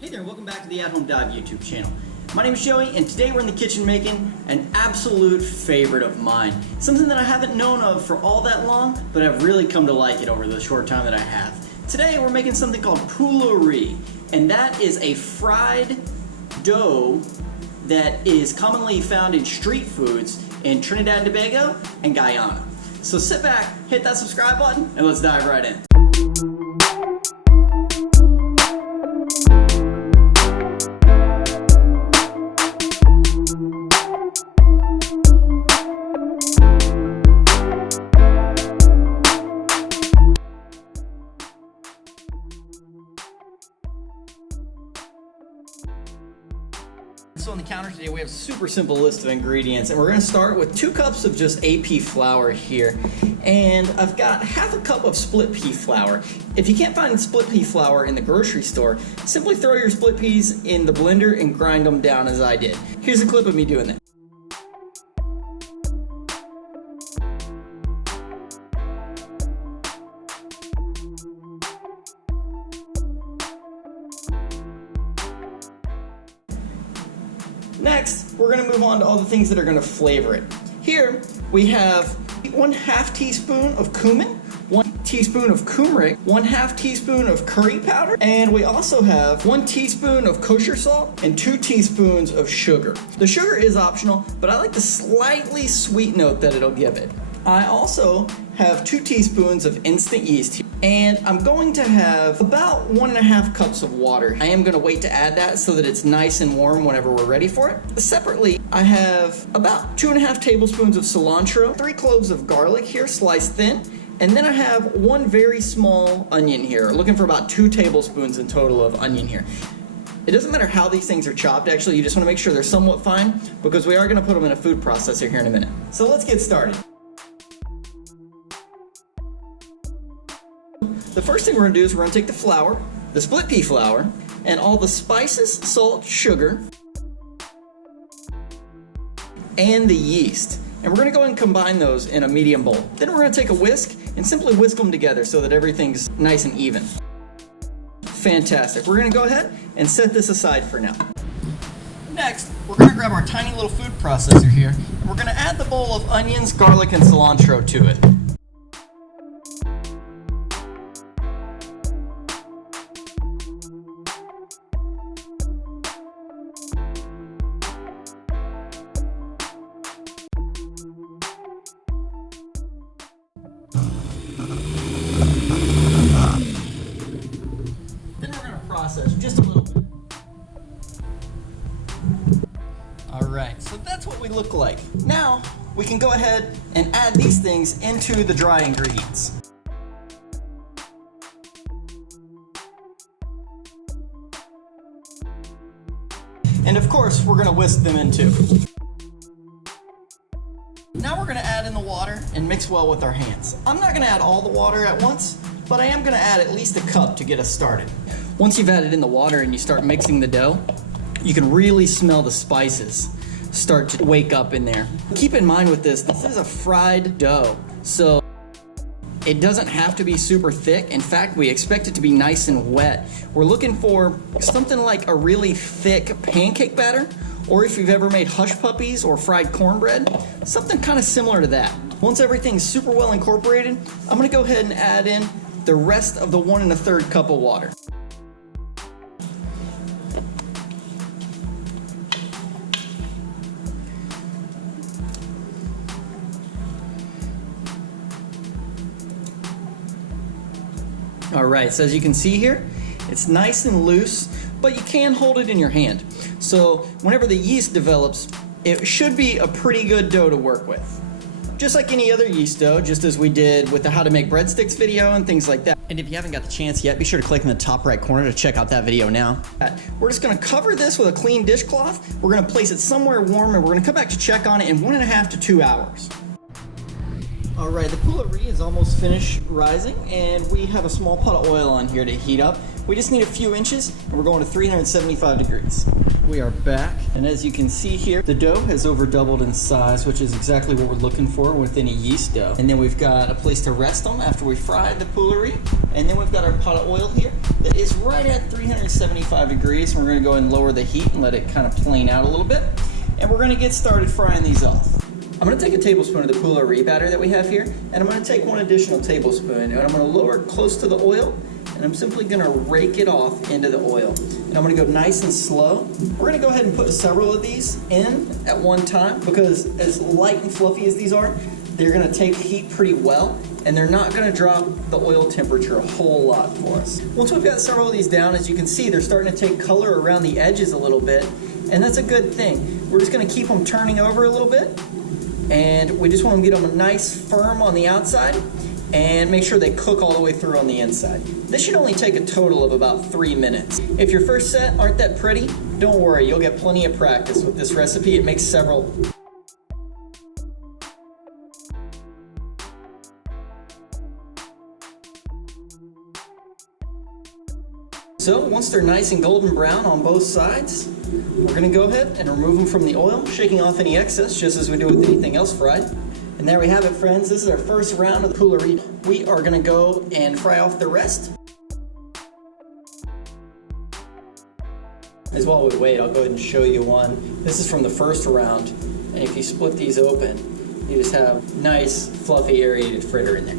Hey there, and welcome back to the At Home Dive YouTube channel. My name is Joey, and today we're in the kitchen making an absolute favorite of mine. Something that I haven't known of for all that long, but I've really come to like it over the short time that I have. Today we're making something called Pholourie, and that is a fried dough that is commonly found in street foods in Trinidad and Tobago and Guyana. So sit back, hit that subscribe button, and let's dive right in. So on the counter today we have a super simple list of ingredients, and we're going to start with 2 cups of just AP flour here, and I've got half a cup of split pea flour. If you can't find split pea flour in the grocery store, simply throw your split peas in the blender and grind them down as I did. Here's a clip of me doing that. Next, we're going to move on to all the things that are going to flavor it. Here, we have 1/2 teaspoon of cumin, 1 teaspoon of turmeric, 1/2 teaspoon of curry powder, and we also have 1 teaspoon of kosher salt and 2 teaspoons of sugar. The sugar is optional, but I like the slightly sweet note that it'll give it. I also have 2 teaspoons of instant yeast, and I'm going to have about 1.5 cups of water. I am going to wait to add that so that it's nice and warm whenever we're ready for it. Separately, I have about 2.5 tablespoons of cilantro, 3 cloves of garlic here sliced thin, and then I have 1 very small onion here. Looking for about 2 tablespoons in total of onion here. It doesn't matter how these things are chopped, actually. You just want to make sure they're somewhat fine, because we are going to put them in a food processor here in a minute. So let's get started. The first thing we're going to do is we're going to take the flour, the split pea flour, and all the spices, salt, sugar, and the yeast. And we're going to go ahead and combine those in a medium bowl. Then we're going to take a whisk and simply whisk them together so that everything's nice and even. Fantastic. We're going to go ahead and set this aside for now. Next, we're going to grab our tiny little food processor here, and we're going to add the bowl of onions, garlic, and cilantro to it. Just a little bit. Alright, so that's what we look like. Now, we can go ahead and add these things into the dry ingredients. And of course, we're going to whisk them in too. Now we're going to add in the water and mix well with our hands. I'm not going to add all the water at once, but I am going to add at least a cup to get us started. Once you've added in the water and you start mixing the dough, you can really smell the spices start to wake up in there. Keep in mind with this is a fried dough, so it doesn't have to be super thick. In fact, we expect it to be nice and wet. We're looking for something like a really thick pancake batter, or if you've ever made hush puppies or fried cornbread, something kind of similar to that. Once everything's super well incorporated, I'm going to go ahead and add in the rest of the 1 1/3 cup of water. Alright, so as you can see here, it's nice and loose, but you can hold it in your hand. So whenever the yeast develops, it should be a pretty good dough to work with. Just like any other yeast dough, just as we did with the how to make breadsticks video and things like that. And if you haven't got the chance yet, be sure to click in the top right corner to check out that video now. We're just going to cover this with a clean dishcloth. We're going to place it somewhere warm, and we're going to come back to check on it in 1.5 to 2 hours. Alright, the Pholourie is almost finished rising, and we have a small pot of oil on here to heat up. We just need a few inches, and we're going to 375 degrees. We are back, and as you can see here, the dough has over doubled in size, which is exactly what we're looking for with any yeast dough. And then we've got a place to rest them after we fry the Pholourie. And then we've got our pot of oil here that is right at 375 degrees. And we're gonna go ahead and lower the heat and let it kind of plane out a little bit. And we're gonna get started frying these off. I'm going to take a tablespoon of the Pholourie batter that we have here, and I'm going to take 1 additional tablespoon, and I'm going to lower it close to the oil, and I'm simply going to rake it off into the oil. And I'm going to go nice and slow. We're going to go ahead and put several of these in at one time, because as light and fluffy as these are, they're going to take heat pretty well, and they're not going to drop the oil temperature a whole lot for us. Once we've got several of these down, as you can see, they're starting to take color around the edges a little bit, and that's a good thing. We're just going to keep them turning over a little bit. And we just want to get them nice firm on the outside and make sure they cook all the way through on the inside. This should only take a total of about 3 minutes. If your first set aren't that pretty, don't worry, you'll get plenty of practice with this recipe. It makes several. So once they're nice and golden brown on both sides, we're going to go ahead and remove them from the oil, shaking off any excess just as we do with anything else fried. And there we have it, friends. This is our first round of the Pholourie. We are going to go and fry off the rest. As while we wait, I'll go ahead and show you one. This is from the first round, and if you split these open, you just have nice, fluffy, aerated fritter in there.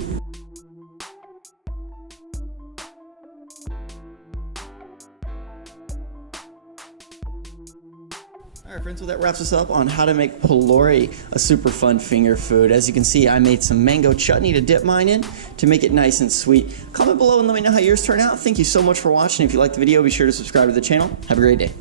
Alright friends, well that wraps us up on how to make Pholourie a super fun finger food. As you can see, I made some mango chutney to dip mine in to make it nice and sweet. Comment below and let me know how yours turn out. Thank you so much for watching. If you liked the video, be sure to subscribe to the channel. Have a great day.